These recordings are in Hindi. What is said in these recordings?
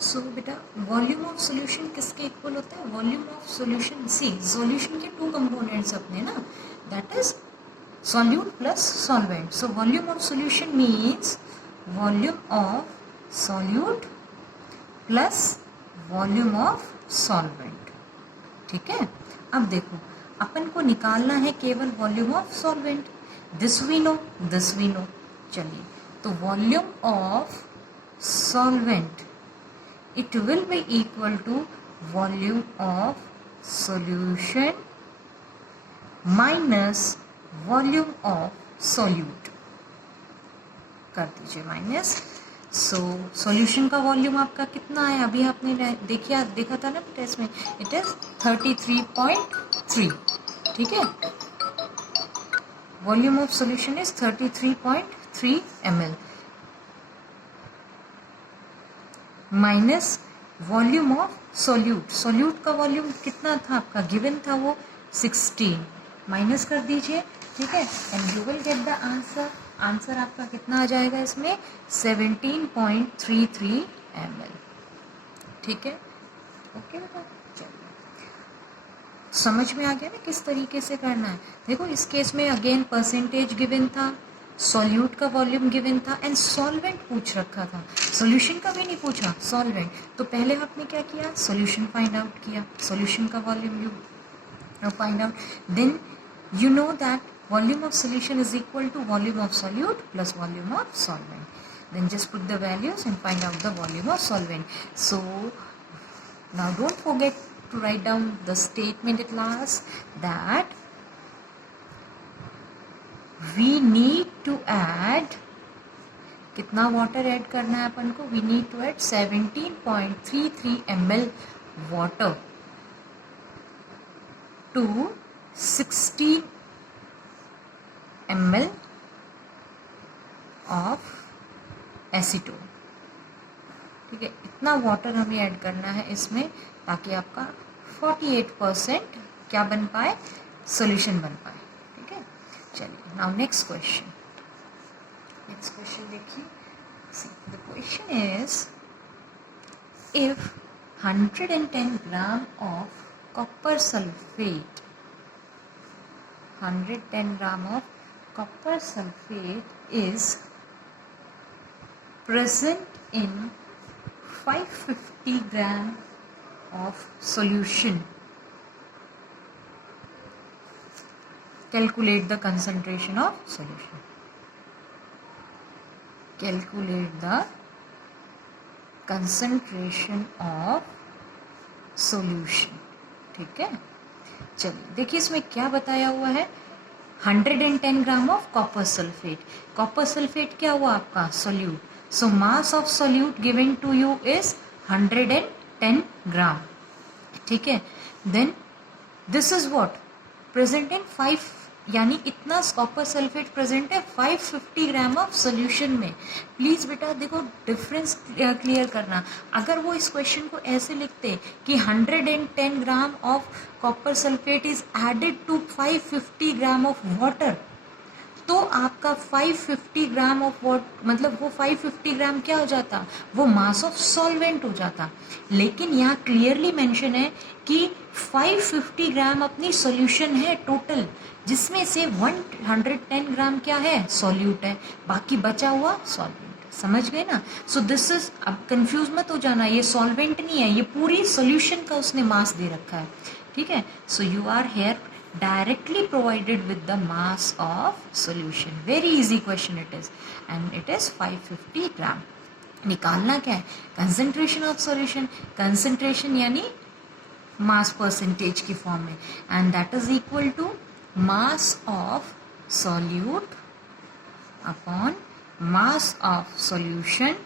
सो बेटा वॉल्यूम ऑफ सॉल्यूशन किसके इक्वल होता है? Volume of solution, see solution के टू कंपोनेंट्स अपने ना, that is solute plus solvent. So volume of solution means volume of solute plus volume of solvent. ठीक है, अब देखो अपन को निकालना है केवल volume of solvent. This we know, this we know. चलिए, तो volume of solvent it will be equal to volume of solution minus volume of solute. कर दीजिए माइनस. सो सॉल्यूशन का वॉल्यूम आपका कितना है? अभी आपने देखा था ना टेस्ट में, इट इज 33.3. ठीक है, volume of solution is 33.3 ml minus volume of solute. Solute का वॉल्यूम कितना था आपका? गिवन था वो 16. माइनस कर दीजिए. ठीक है, and you will get the answer. Answer आपका कितना आ जाएगा इसमें? 17.33 ml. ठीक है, ओके बेटा. चलिए, समझ में आ गया ना किस तरीके से करना है. देखो इस केस में अगेन परसेंटेज गिवन था, सॉल्यूट का वॉल्यूम गिवन था एंड सॉल्वेंट पूछ रखा था. सॉल्यूशन का भी नहीं पूछा, सॉल्वेंट. तो पहले आपने क्या किया? सॉल्यूशन फाइंड आउट किया, सॉल्यूशन का volume you find out. Then you know that volume of solution is equal to volume of solute plus volume of solvent. Then just put the values and find out the volume of solvent. So now don't forget to write down the statement at last that we need to add, कितना वाटर ऐड करना है अपन को? we need to add 17.33 ml water to 16 ml of acetone. ठीक है, इतना वाटर हमें ऐड करना है इसमें ताकि आपका 48% क्या बन पाए? सॉल्यूशन बन पाए. ठीक है, चलिए now next question. Next question देखिए. The question is if 110 gram of copper sulfate, 110 gram of copper sulfate is present in 550 gram of solution. Calculate the concentration of solution. Calculate the concentration of solution. ठीक है, चलिए देखिए इसमें क्या बताया हुआ है. 110 gram of copper sulphate. Copper sulphate क्या हुआ आपका? Solute. So mass of solute given to you is 110 gram. ठीक है, then this is what present in 5, यानी इतना कॉपर सल्फेट प्रेजेंट है 550 ग्राम ऑफ सोल्यूशन में. प्लीज़ बेटा देखो डिफरेंस क्लियर करना. अगर वो इस क्वेश्चन को ऐसे लिखते कि 110 gram of copper sulphate is added to 550 gram of water, तो आपका 550 ग्राम ऑफ मतलब वो 550 ग्राम क्या हो जाता? वो मास ऑफ सॉल्वेंट हो जाता. लेकिन यहाँ क्लियरली मेंशन है कि 550 ग्राम अपनी सॉल्यूशन है टोटल, जिसमें से 110 ग्राम क्या है? सॉल्यूट है. बाकी बचा हुआ सॉल्वेंट. समझ गए ना? सो दिस इज, अब कंफ्यूज मत हो जाना, ये सॉल्वेंट नहीं है, ये पूरी सॉल्यूशन का उसने मास दे रखा है. ठीक है, so you are here directly provided with the mass of solution. Very easy question it is, and it is 550 gram. निकालना क्या है? concentration of solution. concentration यानी mass percentage की फॉर्म में, and that is equal to mass of solute upon mass of solution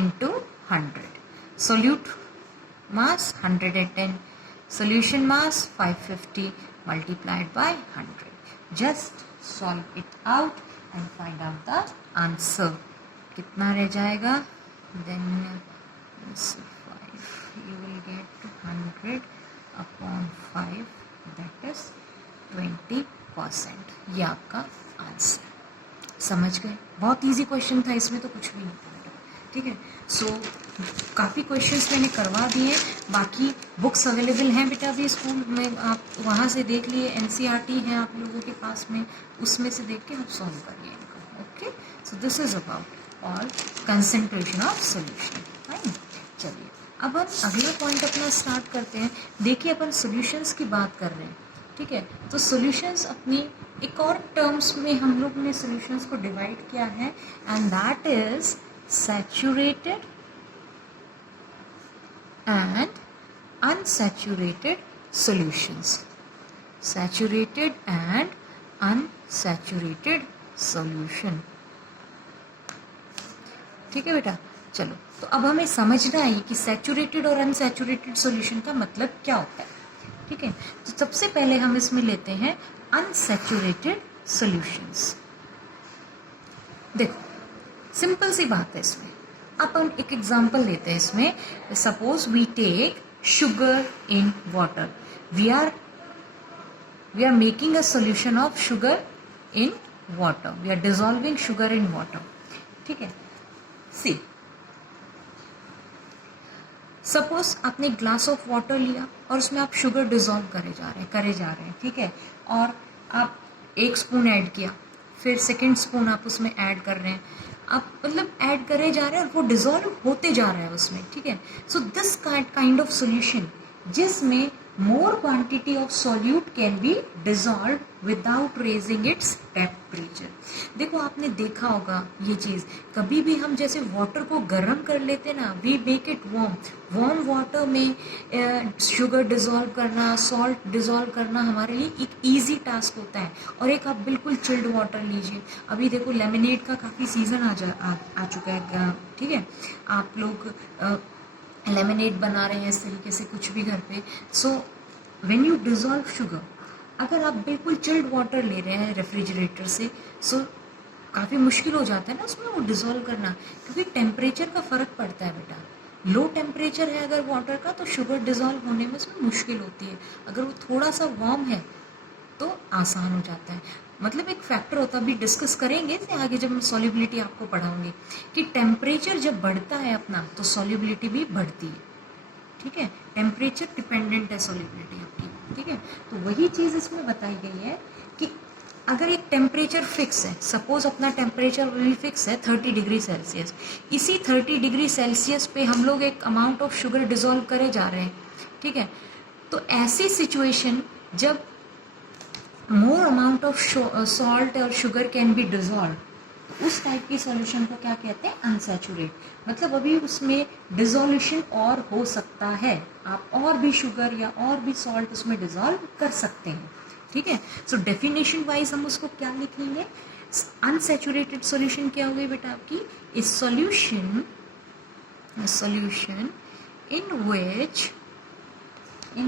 into 100. solute mass 110, solution mass 550 multiplied by 100. Just solve it out and find out the answer. कितना रह जाएगा? Then 5 you will get 100 upon 5, that is 20%. ये आपका आंसर. समझ गए? बहुत इजी क्वेश्चन था, इसमें तो कुछ भी नहीं था. ठीक है। सो काफ़ी क्वेश्चंस मैंने करवा दिए, बाकी बुक्स अवेलेबल हैं बेटा अभी स्कूल में, आप वहाँ से देख लिए, एनसीईआरटी है आप लोगों के पास में, उसमें से देख के आप सॉल्व करिए इनको। Okay, so this is about all concentration of solution. Fine, चलिए अब हम अगला पॉइंट अपना स्टार्ट करते हैं। देखिए अपन सॉल्यूशंस की बात कर रहे हैं, ठीक है। तो सॉल्यूशंस अपनी एक और टर्म्स में हम लोग ने सॉल्यूशंस को डिवाइड किया है, and that is saturated and unsaturated solutions. Saturated and unsaturated solution. ठीक है बेटा, चलो तो अब हमें समझना है कि सैचुरेटेड और अनसैचुरेटेड सॉल्यूशन का मतलब क्या होता है। ठीक है, तो सबसे पहले हम इसमें लेते हैं अनसैचुरेटेड सॉल्यूशंस। देखो सिंपल सी बात है इसमें, अपन एक एग्जांपल लेते हैं इसमें। Suppose we take sugar in water, we are making a solution of sugar in water, we are dissolving sugar in water. ठीक है, सी सपोज आपने ग्लास ऑफ वाटर लिया और उसमें आप शुगर डिसॉल्व करे जा रहे हैं, ठीक है, और आप 1 स्पून ऐड किया, फिर 2nd स्पून आप उसमें ऐड कर रहे हैं, आप मतलब ऐड करे जा रहे हैं और वो डिसॉल्व होते जा रहा है उसमें। ठीक है, so this kind of solution जिसमें more quantity of solute can be dissolve without raising its temperature. देखो आपने देखा होगा ये चीज़, कभी भी हम जैसे वाटर को गर्म कर लेते ना, we make it warm water में शुगर डिसॉल्व करना, सॉल्ट डिसॉल्व करना हमारे लिए एक इजी टास्क होता है। और एक आप बिल्कुल चिल्ड वाटर लीजिए, अभी देखो लेमनेड का काफ़ी सीज़न आ चुका है, ठीक है, आप लोग लेमनेड बना रहे हैं इस तरीके से कुछ भी घर पे। So when you dissolve sugar, अगर आप बिल्कुल चिल्ड वाटर ले रहे हैं रेफ्रिजरेटर से, सो काफ़ी मुश्किल हो जाता है ना उसमें वो डिसॉल्व करना, क्योंकि टेम्परेचर का फ़र्क पड़ता है बेटा। लो टेम्परेचर है अगर वाटर का तो शुगर डिसॉल्व होने में उसमें मुश्किल होती है, अगर वो थोड़ा सा वार्म है तो आसान हो जाता है। मतलब एक फैक्टर होता है, अभी डिस्कस करेंगे आगे जब मैं सॉल्युबिलिटी आपको पढ़ाऊंगी कि टेम्परेचर जब बढ़ता है अपना तो सॉल्युबिलिटी भी बढ़ती है। ठीक है, टेम्परेचर डिपेंडेंट है सॉल्युबिलिटी आपकी। ठीक है, तो वही चीज़ इसमें बताई गई है कि अगर एक टेम्परेचर फिक्स है, सपोज अपना टेम्परेचर भी फिक्स है 30 डिग्री सेल्सियस, इसी 30 डिग्री सेल्सियस पे हम लोग एक अमाउंट ऑफ शुगर डिसॉल्व करे जा रहे हैं। ठीक है, तो ऐसी सिचुएशन जब मोर अमाउंट ऑफ सॉल्ट और शुगर कैन बी डिसॉल्व, उस टाइप की सॉल्यूशन को क्या कहते हैं, अनसैचुरेट। मतलब अभी उसमें डिसोल्यूशन और हो सकता है, आप और भी शुगर या और भी सॉल्ट उसमें डिसॉल्व कर सकते हैं। ठीक है, सो डेफिनेशन वाइज हम उसको क्या लिखेंगे, अनसैचुरेटेड सॉल्यूशन क्या होगी बेटा आपकी, is solution in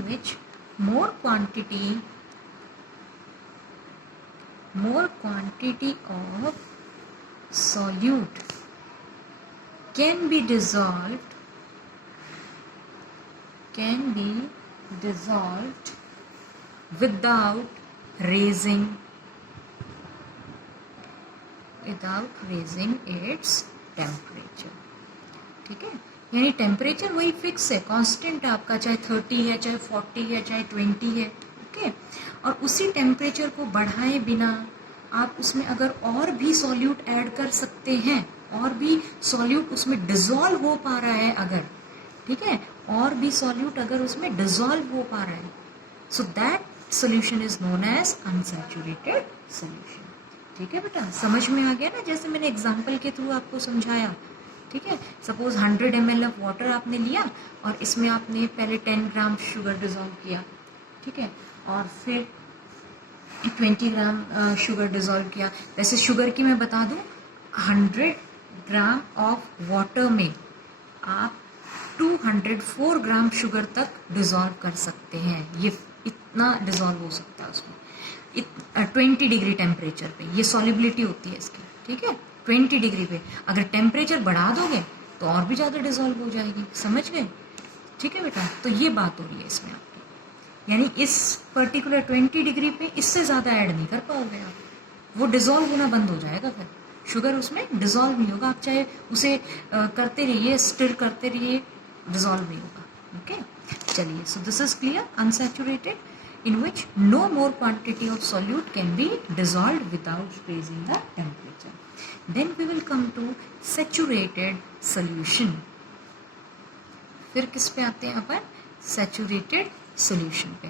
which more quantity of solute can be dissolved without raising its temperature। ठीक है, यानी टेम्परेचर वही फिक्स है, कांस्टेंट है आपका, चाहे 30 है, चाहे 40 है, चाहे 20 है। ओके, और उसी टेम्परेचर को बढ़ाए बिना आप उसमें अगर और भी सॉल्यूट ऐड कर सकते हैं, और भी सॉल्यूट उसमें डिसॉल्व हो पा रहा है अगर, ठीक है, और भी सॉल्यूट अगर उसमें डिसॉल्व हो पा रहा है, so that solution is known as unsaturated solution. ठीक है बेटा, समझ में आ गया ना, जैसे मैंने एग्जाम्पल के थ्रू आपको समझाया। ठीक है, सपोज 100 ml ऑफ वाटर आपने लिया और इसमें आपने पहले 10 ग्राम शुगर डिसॉल्व किया, ठीक है, और फिर 20 ग्राम शुगर डिसॉल्व किया। वैसे शुगर की मैं बता दूं, 100 ग्राम ऑफ वाटर में आप 204 ग्राम शुगर तक डिसॉल्व कर सकते हैं, ये इतना डिसॉल्व हो सकता है उसमें 20 डिग्री टेम्परेचर पे, ये सॉल्युबिलिटी होती है इसकी। ठीक है, 20 डिग्री पे अगर टेम्परेचर बढ़ा दोगे तो और भी ज़्यादा डिसॉल्व हो जाएगी, समझ गए। ठीक है बेटा, तो ये बात हो रही है इसमें आपकी, यानी इस पर्टिकुलर 20 डिग्री पे इससे ज़्यादा ऐड नहीं कर पाओगे आप, वो डिसॉल्व होना बंद हो जाएगा, फिर शुगर उसमें डिजॉल्व नहीं होगा, आप चाहे उसे करते रहिए, स्टिर करते रहिए, डिजॉल्व नहीं होगा। ओके, चलिए, so this is clear. Unsaturated in which no more quantity of solute can be dissolved without raising the temperature. Then we will come to saturated solution. फिर किस पे आते हैं अपन? सैचुरेटेड सॉल्यूशन पे।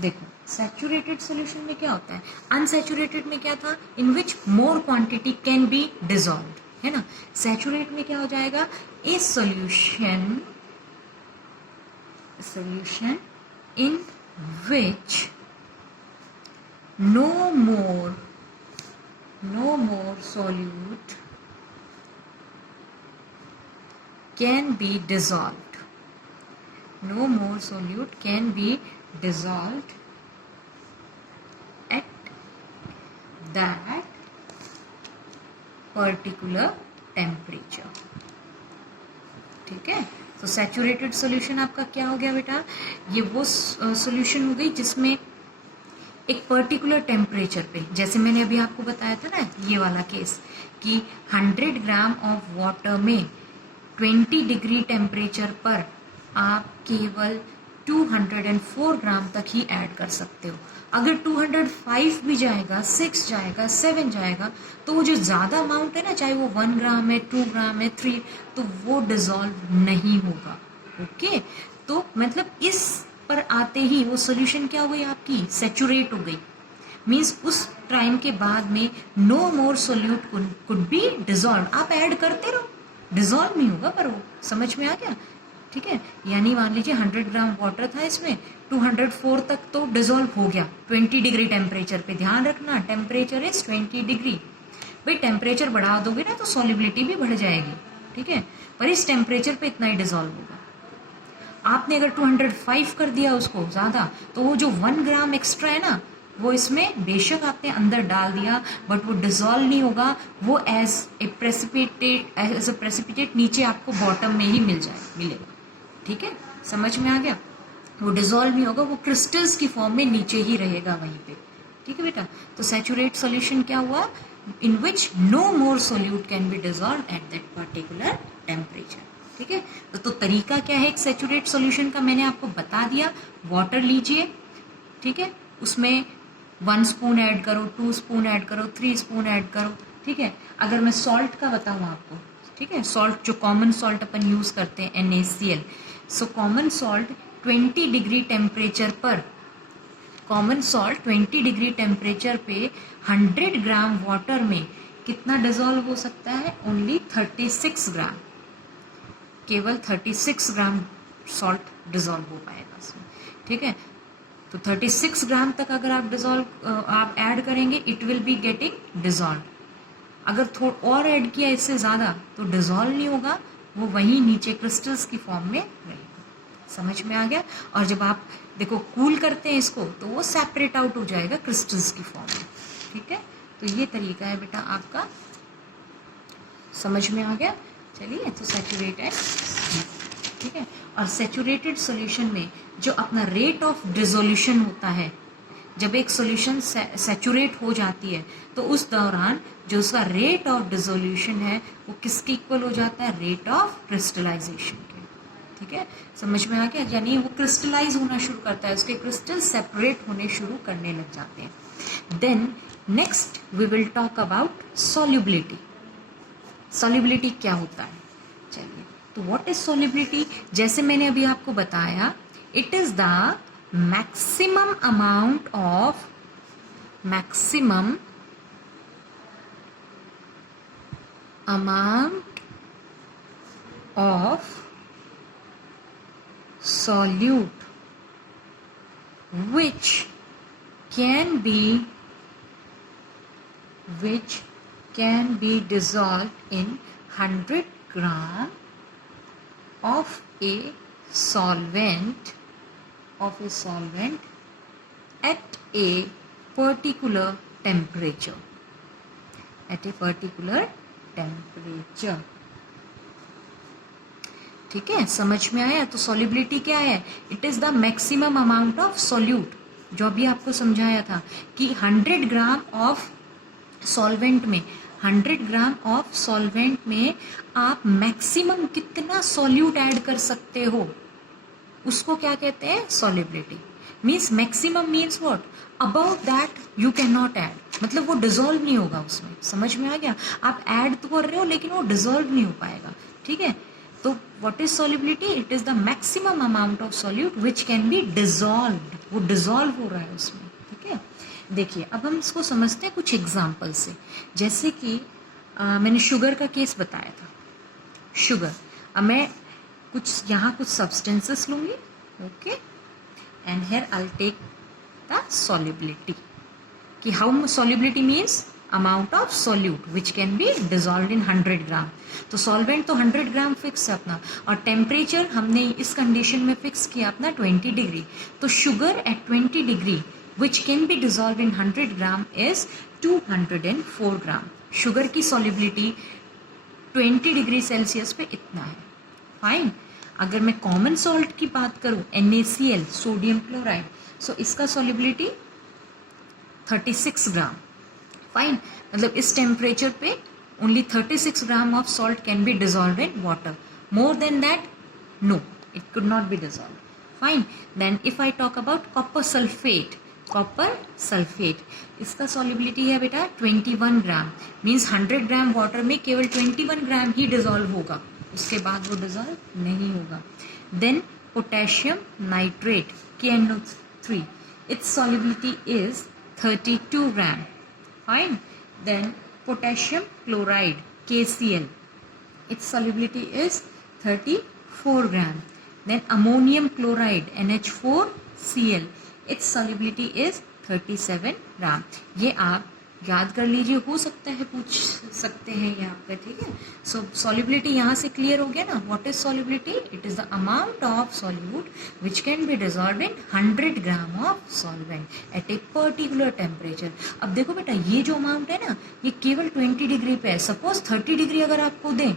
देखो सैचुरेटेड सॉल्यूशन में क्या होता है, अनसैचुरेटेड में क्या था, in which more quantity can be dissolve, है ना। सैचुरेट में क्या हो जाएगा, a solution in which no more solute can be dissolved. No more solute can be dissolved at that particular temperature. ठीक है, तो सैचुरेटेड सॉल्यूशन आपका क्या हो गया बेटा, ये वो सॉल्यूशन हो गई जिसमें एक पर्टिकुलर टेम्परेचर पे, जैसे मैंने अभी आपको बताया था ना ये वाला केस, कि 100 ग्राम ऑफ वाटर में 20 डिग्री टेम्परेचर पर आप केवल 204 ग्राम तक ही ऐड कर सकते हो। अगर 205 भी जाएगा, 6 जाएगा, 7 जाएगा, तो वो जो ज़्यादा अमाउंट है ना, चाहे वो 1 ग्राम है, 2 ग्राम है, 3, तो वो डिजॉल्व नहीं होगा। ओके, तो मतलब इस पर आते ही वो सोल्यूशन क्या हो गई आपकी, सैचुरेट हो गई। मीन्स उस टाइम के बाद में no more solute could be dissolve. आप ऐड करते रहो, डिजॉल्व नहीं होगा, पर वो समझ में आ गया। ठीक है, यानी मान लीजिए 100 ग्राम वाटर था, इसमें 204 तक तो डिजॉल्व हो गया 20 डिग्री टेम्परेचर पे। ध्यान रखना, टेम्परेचर इज 20 डिग्री। भाई टेम्परेचर बढ़ा दोगे ना तो सॉल्युबिलिटी भी बढ़ जाएगी, ठीक है, पर इस टेम्परेचर पे इतना ही डिजॉल्व होगा। आपने अगर 205 कर दिया उसको ज़्यादा, तो वो जो 1 ग्राम एक्स्ट्रा है ना, वो इसमें बेशक आपने अंदर डाल दिया, बट वो डिजॉल्व नहीं होगा, वो एज ए प्रेसिपिटेट नीचे आपको बॉटम में ही मिलेगा। ठीक है, समझ में आ गया, वो डिजॉल्व नहीं होगा, वो क्रिस्टल्स की फॉर्म में नीचे ही रहेगा वहीं पे। ठीक है बेटा, तो सैचुरेट सॉल्यूशन क्या हुआ, in which no more solute can be dissolve at that particular temperature. ठीक है, तो तरीका क्या है एक सैचुरेट सॉल्यूशन का, मैंने आपको बता दिया। वाटर लीजिए, ठीक है, उसमें 1 स्पून ऐड करो, 2 स्पून ऐड करो, 3 स्पून ऐड करो। ठीक है, अगर मैं सॉल्ट का बताऊँ आपको, ठीक है, सॉल्ट जो कॉमन सॉल्ट अपन यूज करते हैं NaCl, so common salt 20 degree temperature पर, कॉमन सॉल्ट 20 डिग्री टेम्परेचर पे 100 ग्राम वाटर में कितना डिजॉल्व हो सकता है, ओनली 36 ग्राम, केवल 36 ग्राम सॉल्ट डिजॉल्व हो पाएगा उसमें। ठीक है, तो 36 ग्राम तक अगर आप ऐड करेंगे, it will be getting dissolve. अगर थोड़ा और ऐड किया इससे ज़्यादा तो डिजॉल्व नहीं होगा, वो वहीं नीचे क्रिस्टल्स की फॉर्म में रहेगा। समझ में आ गया। और जब आप देखो कूल करते हैं इसको, तो वो सेपरेट आउट हो जाएगा क्रिस्टल्स की फॉर्म में। ठीक है, तो ये तरीका है बेटा आपका, समझ में आ गया। चलिए, तो सैचुरेटेड, ठीक है, और सैचुरेटेड सॉल्यूशन में जो अपना रेट ऑफ डिसोल्यूशन होता है, जब एक सॉल्यूशन सैचुरेट हो जाती है तो उस दौरान जो उसका रेट ऑफ डिसोल्यूशन है वो किसके इक्वल हो जाता है, रेट ऑफ क्रिस्टलाइजेशन के। ठीक है, समझ में आ गया, यानी वो क्रिस्टलाइज होना शुरू करता है, उसके क्रिस्टल सेपरेट होने शुरू करने लग जाते हैं। Then next we will talk about solubility. Solubility क्या होता है, चलिए, तो व्हाट इज सॉल्युबिलिटी, जैसे मैंने अभी आपको बताया, it is the maximum amount of solute which can be dissolved in 100 gram of a solvent at a particular temperature. ठीक है, समझ में आया। तो सॉल्युबिलिटी क्या है, it is the maximum amount of solute, जो अभी आपको समझाया था कि 100 ग्राम ऑफ सॉल्वेंट में 100 ग्राम ऑफ सॉल्वेंट में आप मैक्सिमम कितना सॉल्यूट ऐड कर सकते हो, उसको क्या कहते हैं, solubility. Means maximum means what, about that you can not add, मतलब वो डिजोल्व नहीं होगा उसमें. समझ में आ गया? आप ऐड तो कर रहे हो लेकिन वो डिजोल्व नहीं हो पाएगा. ठीक है, तो what is solubility? It is the maximum amount of solute which can B dissolved. वो डिजोल्व हो रहा है उसमें. ठीक है, देखिए अब हम इसको समझते हैं कुछ एग्जाम्पल से. जैसे कि मैंने शुगर का केस बताया था. शुगर, अब मैं कुछ यहाँ कुछ सब्सटेंसेस लूंगी. Okay, and here I take the solubility. कि how solubility means amount of solute which can be dissolve in 100 gram. तो सॉल्वेंट तो 100 ग्राम फिक्स है अपना, और टेम्परेचर हमने इस कंडीशन में फिक्स किया अपना 20 डिग्री. तो sugar at 20 degree which can be dissolve in 100 gram is 204 gram. Sugar की सॉल्युबिलिटी 20 डिग्री सेल्सियस पे इतना है. फाइन. अगर मैं कॉमन सॉल्ट की बात करूं, NaCl, सोडियम क्लोराइड, सो इसका सॉल्युबिलिटी 36 ग्राम. फाइन, मतलब इस टेम्परेचर पे only 36 gram of salt can be dissolve in water. More than that no, it could not be dissolve. Fine. Then if I talk about copper sulphate, copper sulphate, इसका सॉल्युबिलिटी है बेटा 21 ग्राम. मीन्स 100 ग्राम वाटर में केवल 21 ग्राम ही डिजॉल्व होगा, उसके बाद वो डिजॉल्व नहीं होगा. Then potassium nitrate, KNO3, its solubility is 32 gram. Fine. Then potassium chloride, KCl, its solubility is 34 gram. Then ammonium chloride, NH4Cl, its solubility is 37 gram. ये आप याद कर लीजिए, हो सकता है पूछ सकते हैं ये आपका. ठीक है, सो सॉल्युबिलिटी यहाँ से क्लियर हो गया ना. What is solubility? It is the amount of solute which can be dissolve in 100 gram of solvent eight a particular temperature. अब देखो बेटा, ये जो अमाउंट है ना, ये केवल 20 डिग्री पे है. सपोज 30 डिग्री अगर आपको दें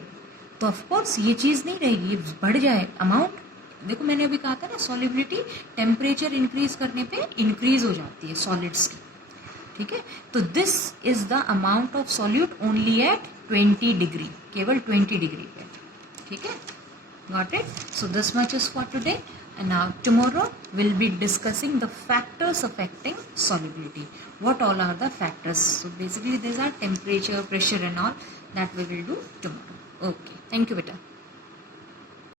तो ऑफकोर्स ये चीज़ नहीं रहेगी, ये बढ़ जाए अमाउंट. देखो मैंने अभी कहा था ना, सॉल्युबिलिटी टेम्परेचर इंक्रीज करने पे इंक्रीज हो जाती है सॉलिड्स की. ठीक है, तो this is the amount of solute only at 20 degree, केवल 20 डिग्री पे. ठीक है, got it? So this much is for today, and now tomorrow will be discussing the factors affecting solubility. What all are the factors? So basically this are temperature, pressure and all, that we will do tomorrow. Okay, thank you बेटा.